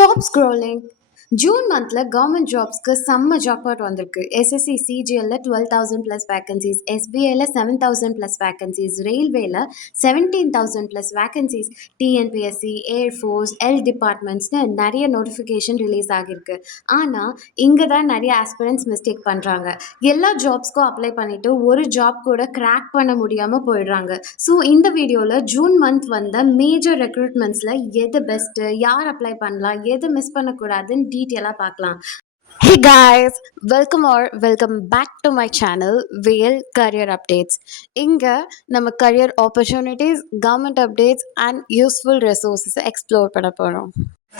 Stop scrolling. June மந்த்ல government ஜாப்ஸ்க்கு செம்ம ஜாக்பாட் வந்திருக்கு. எஸ்எஸ்சி சிஜிஎல்ல 12,000 ப்ளஸ் வேகன்சிஸ், எஸ்பிஐல 7,000 ப்ளஸ் வேகன்சிஸ், ரயில்வேல 17,000 ப்ளஸ் வேகன்சிஸ், டிஎன்பிஎஸ்சி, ஏர்ஃபோர்ஸ், டிபார்ட்மெண்ட்ஸ்னு நிறைய நோட்டிஃபிகேஷன் ரிலீஸ் ஆகிருக்கு. ஆனால் இங்கே தான் நிறைய ஆஸ்பிரன்ஸ் மிஸ்டேக் பண்ணுறாங்க. எல்லா ஜாப்ஸ்க்கும் அப்ளை பண்ணிட்டு ஒரு ஜாப் கூட கிராக் பண்ண முடியாமல் போயிடுறாங்க. ஸோ இந்த வீடியோவில் ஜூன் மந்த் வந்த மேஜர் ரெக்ரூட்மெண்ட்ஸில் எது பெஸ்ட்டு, யார் அப்ளை பண்ணலாம், எது மிஸ் பண்ணக்கூடாதுன்னு டீட்டெயிலாக பார்க்கலாம். Hey guys, welcome back to my channel VL Career Updates. இங்க நம்ம career opportunities, government updates and useful resources explore பண்ண போறோம்.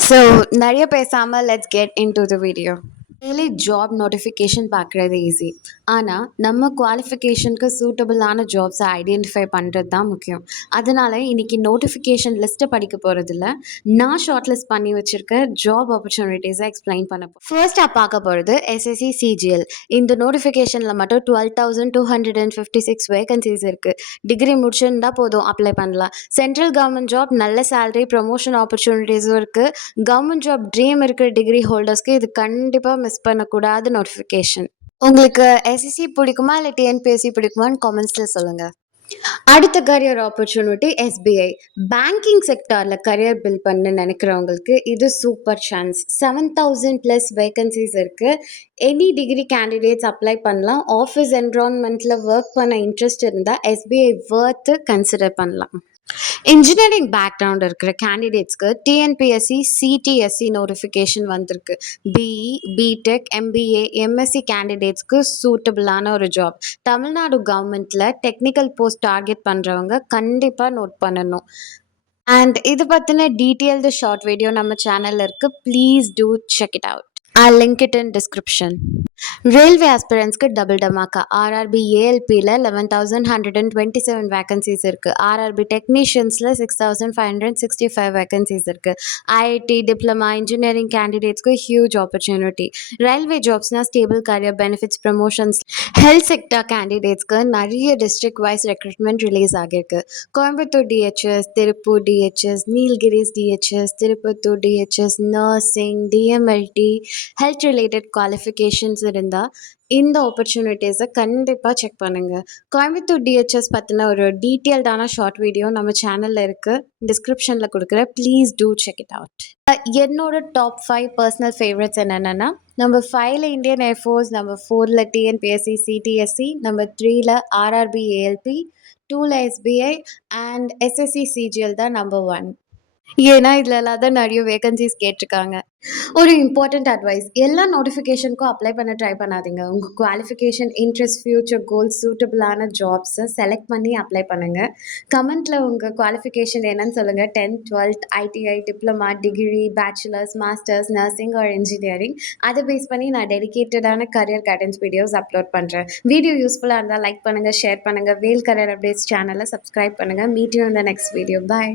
So நிறைய பேசாம let's get into the video. Daily job notification பார்க்குறது ஈஸி, ஆனால் நம்ம குவாலிஃபிகேஷனுக்கு சூட்டபிளான ஜாப்ஸை ஐடென்டிஃபை பண்ணுறது தான் முக்கியம். அதனால் இன்றைக்கி நோட்டிஃபிகேஷன் லிஸ்ட்டை படிக்க போகிறதில்ல, நான் ஷார்ட் லிஸ்ட் பண்ணி வச்சுருக்க ஜாப் ஆப்பர்ச்சுனிட்டிஸை எக்ஸ்பிளைன் பண்ண போகிறேன். ஃபர்ஸ்ட்டாக பார்க்க போகிறது எஸ்எஸ்சி சிஜிஎல். இந்த நோட்டிஃபிகேஷனில் மட்டும் 12,256 வேகன்சிஸ் இருக்குது. டிகிரி முடிச்சிருந்தால் போதும், அப்ளை பண்ணலாம். சென்ட்ரல் கவர்மெண்ட் ஜாப், நல்ல சேலரி, ப்ரமோஷன் ஆப்பர்ச்சுனிட்டிஸும் இருக்குது. கவர்மெண்ட் ஜாப் ட்ரீம் இருக்கிற டிகிரி ஹோல்டர்ஸ்க்கு இது கண்டிப்பாக மிஸ் பண்ணக்கூடாத நோட்டிஃபிகேஷன். உங்களுக்கு எஸ்எஸ்சி பிடிக்குமா இல்லை டிஎன்பிஎஸ்சி பிடிக்குமான்னு காமெண்ட்ஸில் சொல்லுங்கள். அடுத்த கரியர் ஆப்பர்ச்சுனிட்டி எஸ்பிஐ. பேங்கிங் செக்டாரில் கரியர் பில்ட் பண்ண நினைக்கிறவங்களுக்கு இது சூப்பர் சான்ஸ். 7,000 ப்ளஸ் வேகன்சிஸ் இருக்குது. எனி டிகிரி கேண்டிடேட்ஸ் அப்ளை பண்ணலாம். ஆஃபீஸ் என்விரான்மெண்ட்டில் ஒர்க் பண்ண இன்ட்ரெஸ்ட் இருந்தால் எஸ்பிஐ வர்த்து கன்சிடர் பண்ணலாம். இன்ஜினியரிங் பேக்ரவுண்ட் இருக்கிற கேண்டிடேட்ஸ்க்கு டிஎன்பிஎஸ்சி சிடிஎஸ்சி நோட்டிஃபிகேஷன் வந்திருக்கு. பிஇ, பிடெக், எம்பிஏ, எம்எஸ்சி கேண்டிடேட்ஸ்க்கு சூட்டபிளான ஒரு ஜாப். தமிழ்நாடு கவர்மெண்ட்டில் டெக்னிக்கல் போஸ்ட் டார்கெட் பண்ணுறவங்க கண்டிப்பாக நோட் பண்ணணும். அண்ட் இது பற்றின டீட்டெயில்டு ஷார்ட் வீடியோ நம்ம சேனலில் இருக்குது. Please do check it out. I'll link it in description. Railway ஆஸ்பிரன்ஸ்க்கு டபுள் டமாக்கா. ஆர்ஆர்பி ஏஎல்பியில் 11,127 வேகன்சிஸ் இருக்குது. ஆர்ஆர்பி டெக்னீஷியன்ஸில் 6,565 வேகன்சிஸ் இருக்குது. ஐஐடி, டிப்ளமா, இன்ஜினியரிங் கேண்டிடேட்ஸ்க்கு ஹியூஜ் ஆப்பர்ச்சுனிட்டி. ரயில்வே ஜாப்ஸ்னால் stable career, benefits, promotions. Health sector கேண்டிடேட்ஸ்க்கு நிறைய டிஸ்ட்ரிக்ட் வைஸ் ரெக்ரூட்மெண்ட் ரிலீஸ் ஆகிருக்கு. Coimbatore DHS, Tiruppur DHS, Nilgiris DHS, Tirupattur DHS, nursing, DMLT, health related qualifications இருந்தால் இந்த ஆப்பர்ச்சுனிட்டிஸை கண்டிப்பாக செக் பண்ணுங்கள். கோயம்புத்தூர் டிஹெச்எஸ் பற்றின ஒரு டீட்டெயில்டான ஷார்ட் வீடியோ நம்ம சேனலில் இருக்குது, டிஸ்கிரிப்ஷனில் கொடுக்குறேன். Please do check it out. என்னோட டாப் 5 பர்சனல் ஃபேவரட்ஸ் என்னென்னா, நம்பர் 5ல் இந்தியன் ஏர்ஃபோர்ஸ், நம்பர் 4ல் டிஎன்பிஎஸ்சி சிடிஎஸ்சி, நம்பர் 3ல் ஆர்ஆர்பி ஏஎல்பி, 2ல் எஸ்பிஐ அண்ட் எஸ்எஸ்சி சிஜிஎல் தான் நம்பர் 1. ஏன்னா இதில் எல்லாம் தான் நிறைய வேகன்சிஸ் கேட்டிருக்காங்க. ஒரு இம்பார்ட்டண்ட் அட்வைஸ், எல்லா நோட்டிஃபிகேஷனுக்கும் அப்ளை பண்ண ட்ரை பண்ணாதீங்க. உங்கள் குவாலிஃபிகேஷன், இன்ட்ரெஸ்ட், ஃப்யூச்சர் கோல்ஸ், சூட்டபிளான ஜாப்ஸை செலக்ட் பண்ணி அப்ளை பண்ணுங்கள். கமெண்ட்டில் உங்கள் குவாலிஃபிகேஷன் என்னன்னு சொல்லுங்கள். 10th, 12th, ITI, diploma, degree, bachelors, masters, nursing or engineering. அதை பேஸ் பண்ணி நான் டெடிகேட்டடான கரியர் கைடன்ஸ் வீடியோஸ் அப்லோட் பண்ணுறேன். வீடியோ யூஸ்ஃபுல்லாக இருந்தால் லைக் பண்ணுங்கள், ஷேர் பண்ணுங்கள். வேல் கரியர் அப்டேட்ஸ் சேனலை சப்ஸ்கிரைப் பண்ணுங்கள். Meet you in the next video. Bye.